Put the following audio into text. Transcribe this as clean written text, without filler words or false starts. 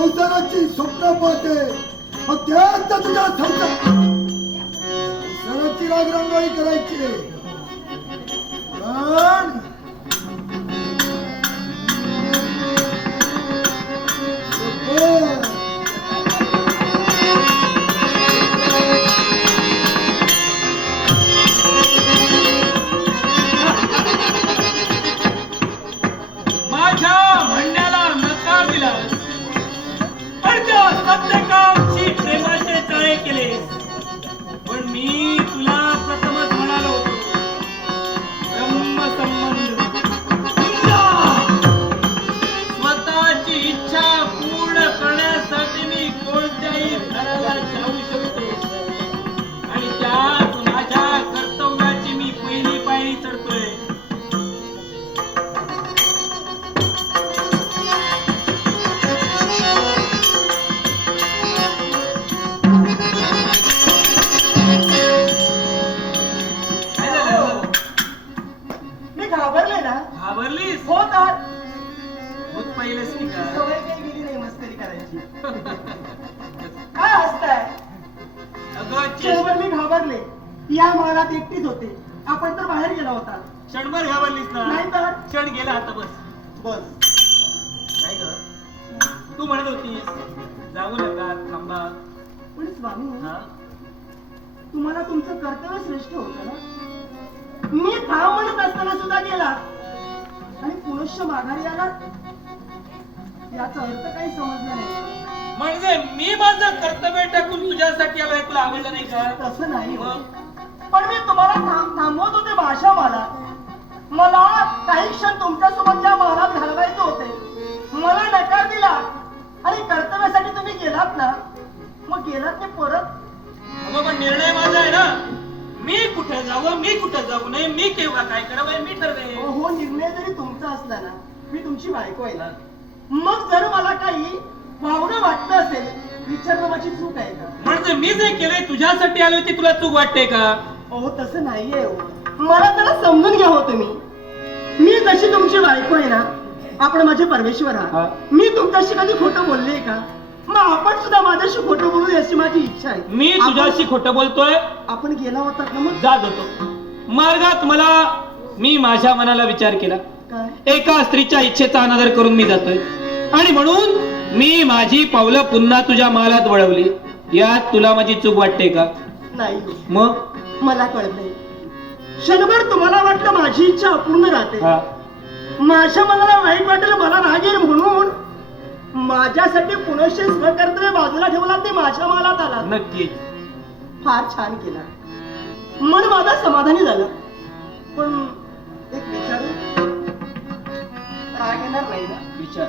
संसाराची स्वप्न पाहते, मग त्यात तुझ्या संसाराची रागरंगोळी करायची. पण माझ्या म्हणण्याला नकार दिला, पण त्या सत्यकामशी प्रेमाचे चाळे केलेस. पण मी तुला प्रथमच म्हणालो होतो, ब्रह्मसंबंध स्वतःची इच्छा पूर्ण करण्यासाठी मी कोणत्याही घराला जाऊ शकतो, आणि त्यात माझ्या कर्तव्याची मी पहिली पायरी चढतोय. घाबरले ना? घाबरलीस? हो तर भूत पाहिलेस की काय? सवय काही गेली नाही मस्करी करायची. काय हसताय? अगं क्षणभर मी घाबरले. या महालात एकटीच होते, आपण तर बाहेर गेला होता. क्षणभर घाबरलीस ना? नाही तर क्षण गेला आता. बस बस. काय ग, तू म्हणत होतीस जाऊ नका, थांबा. पण स्वामी, हा? तुम्हाला तुमचं कर्तव्य श्रेष्ठ होतं ना. मी थांब म्हणत असताना सुद्धा गेला आणि पुनश्च माघारी आलात. याचा अर्थ काही समजला नाही. म्हणजे मी माझं कर्तव्य टाकून तुझ्यासाठी आलोय, तुला आवडलं नाही का? तसं नाही हो. मग? पण मी तुम्हाला थांबवत होते भाषा मला. मला काही क्षण तुमच्यासोबत या महालात घालवायचे होते. मला नकार दिला आणि कर्तव्यासाठी तुम्ही गेलात ना, मग गेलात ते परत. अगं पण निर्णय माझा आहे ना, मी कुठे जावं, मी कुठे जाऊ नये, मी केव्हा काय करावं मी ठरवेन. हो, निर्णय जरी तुमचा असला ना, मी तुमची बायको आहे ना. मग जर मला काही वावडं वाटलं असेल, विचारणं माझी चूक आहे का? म्हणजे मी जे केलंय तुझ्यासाठी आलोय ते तुला चूक वाटते का? हो, तसं नाहीये हो. मला त्याला समजून घ्या हो तुम्ही. मी जशी तुमची बायको आहे ना, आपण माझे परमेश्वर हा. आहात. मी तुमच्याशी कधी खोटं बोलले का? मग आपण सुद्धा माझ्याशी खोटं बोलू याची माझी इच्छा आहे. मी तुझ्याशी खोटं बोलतोय? आपण गेला होता ना, मग जात होतो मार्गात, मी माझ्या मनाला विचार केला, काय? एका स्त्रीच्या इच्छेचा अनादर करून मी जातोय, आणि म्हणून मी माझी पावलं पुन्हा तुझ्या महालात वळवली. यात तुला माझी चूक वाटते का? नाही, मग मला कळतंय. क्षणभर तुम्हाला वाटलं माझी इच्छा अपूर्ण राहते. हा. माझ्या मनाला वाईट वाटेल, मला राग येईल, म्हणून माझ्यासाठी पुनश्च स्वकर्तव्य बाजूला ठेवला, ते माझ्या महालात आला. नक्की. फार छान केला. मन माझा समाधानी झालं. पण एक विचारू, राग येणार नाही ना? विचार.